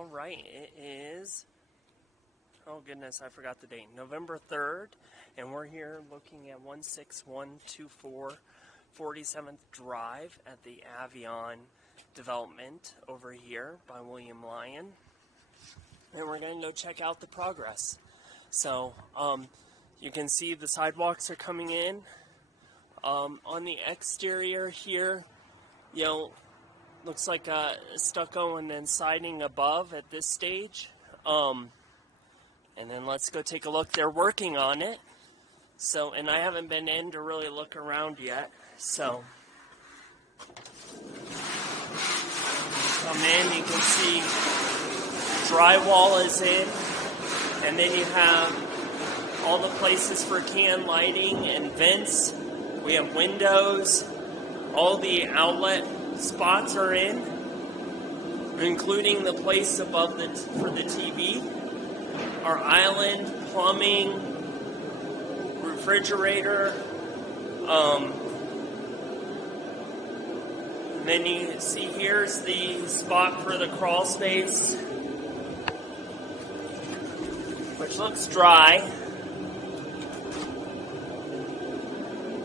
All right, it is, oh goodness, I forgot the date, November 3rd, and we're here looking at 16124 47th Drive at the Avion development over here by William Lyon, and we're going to go check out the progress. So, you can see the sidewalks are coming in. On the exterior here, looks like stucco and then siding above at this stage. And then let's go take a look. They're working on it. So, and I haven't been in to really look around yet. So, come in, you can see drywall is in. And then you have all the places for can lighting and vents. We have windows. All the outlet spots are in, including the place above for the TV. Our island, plumbing, refrigerator. Then you see here's the spot for the crawl space, which looks dry.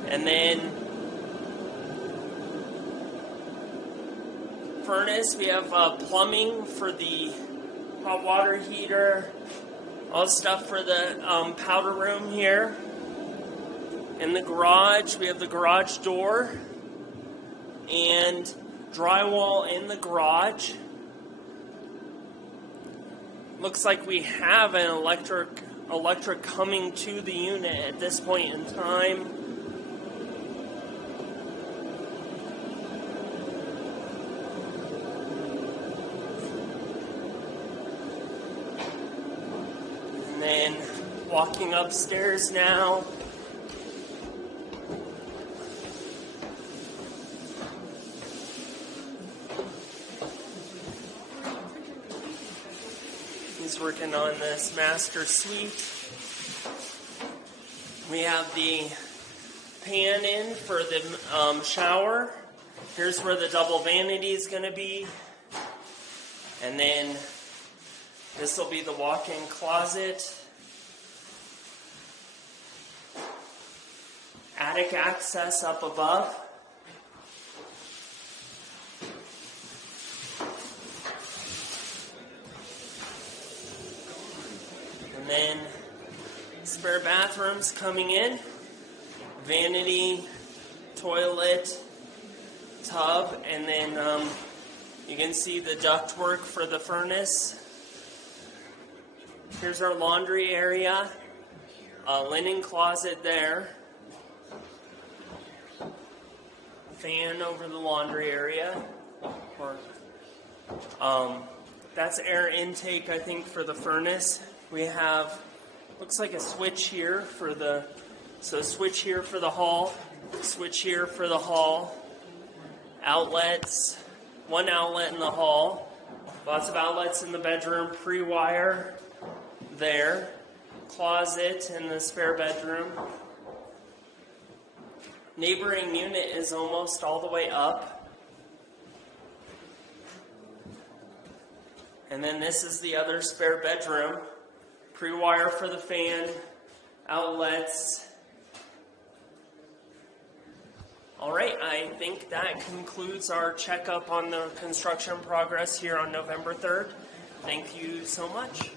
And then furnace, we have plumbing for the hot water heater, all stuff for the powder room here. In the garage, we have the garage door and drywall in the garage. Looks like we have an electric coming to the unit at this point in time. And then walking upstairs now. He's working on this master suite. We have the pan in for the shower. Here's where the double vanity is going to be. And then this will be the walk-in closet. Attic access up above. And then spare bathrooms coming in. Vanity, toilet, tub, and then you can see the ductwork for the furnace. Here's our laundry area, a linen closet there, fan over the laundry area. That's air intake, I think, for the furnace. We have, looks like a switch here for switch here for the hall, switch here for the hall, outlets, one outlet in the hall, lots of outlets in the bedroom, pre-wire there, closet in the spare bedroom. Neighboring unit is almost all the way up. And then this is the other spare bedroom. Pre-wire for the fan, outlets. All right, I think that concludes our checkup on the construction progress here on November 3rd. Thank you so much.